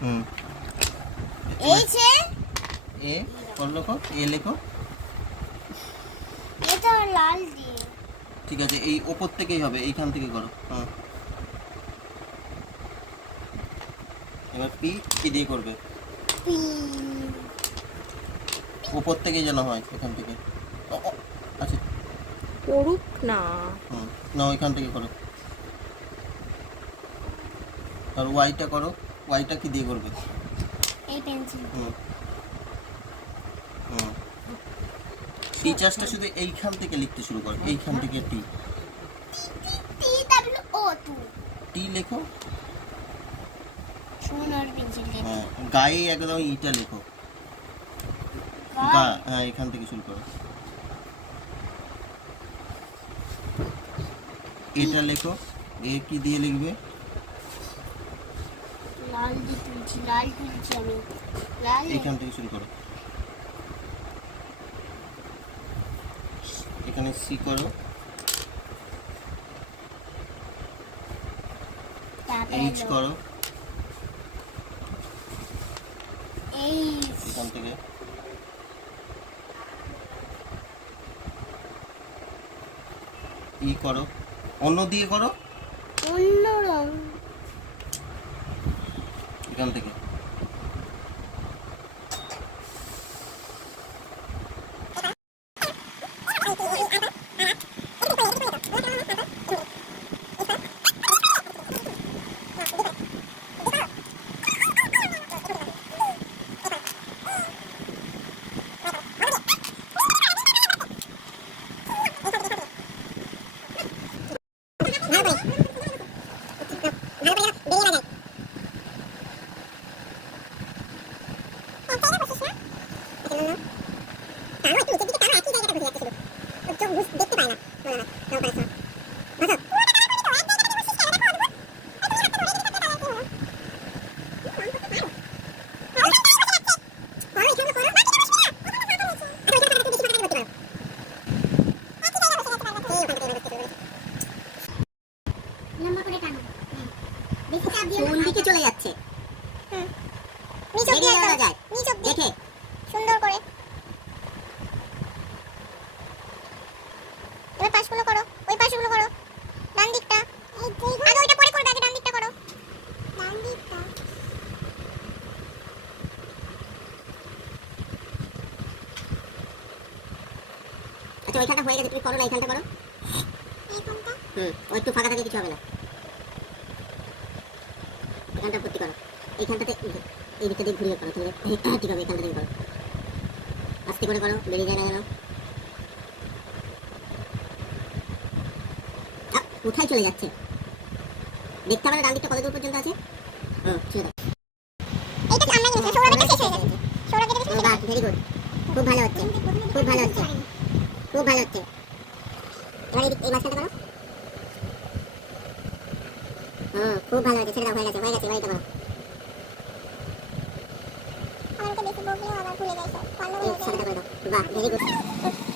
হুম। এই যে। এ কর লেখো এ লেখো। এটা লাল দিয়ে। ঠিক আছে এই ওপর থেকেই হবে এইখান থেকে করো হ্যাঁ এবার পি কি দিয়ে করবে। ওপর থেকে যেন হয় এখান থেকে। আচ্ছা। করুক না। হুম না ওইখান থেকে করো। আর ওয়াইটা করো। ওয়াইটা কি দিয়ে করবে? এই পেন্সিল হুম। হুম। টিচার্সটা শুধু এইখান থেকে লিখতে শুরু করো এইখান থেকে টি টি ডাব্লিউ ও টু টি লেখো। সোনার পেন্সিল হ্যাঁ গায়ে একদম ইটা লেখো। গা হ্যাঁ এখান থেকে শুরু করো। এটা লেখো। এ কি দিয়ে লিখবে? লাল দিয়ে তুলছি লাল তুলছি আমি। লাল? থেকে শুরু করো। এখানে সি করো। এইচ করো। এখান থেকে। ই করো। অন্য দিয়ে করো। অন্য রং এখান থেকে লম্বা করে টানো বেশি চাপ দিও কোন দিকে চলে যাচ্ছে নিচক এগিয়ে যায় দেখে। সুন্দর করে। এবার পাশগুলো করো ওই পাশগুলো করো। ডান দিকটা। আগে ওইটা পরে করবে আগে ডান দিকটা করো। ডান দিকটা। আচ্ছা ওইখানটা হয়ে গেছে তুমি করো না এইখানটা করো। এইখানটা? হুম ওই একটু ফাঁকা থাকে কিছু হবে না। এখানটা ভর্তি করো। এইখানটাতে এই দিকটা দিয়ে ঘুরিয়ে করো তাহলে ঠিক হবে এখানটা দিয়ে করো আস্তে করে করো বেরিয়ে যায় না আহ, কোথায় চলে যাচ্ছে? দেখতে পারে ডান দিকটা কত দূর পর্যন্ত আছে? হুম ছেড়ে দাও ভেরি গুড খুব ভালো হচ্ছে খুব ভালো হচ্ছে খুব ভালো হচ্ছে। এবার এই দিক- এই করো। হুম খুব ভালো হয়েছে ছেড়ে দাও হয়ে গেছে হয়ে গেছে এবার এটা করো। বেশি বকলেও আবার ভুলে যাই স্যার পারলে বাহ ভেরি গুড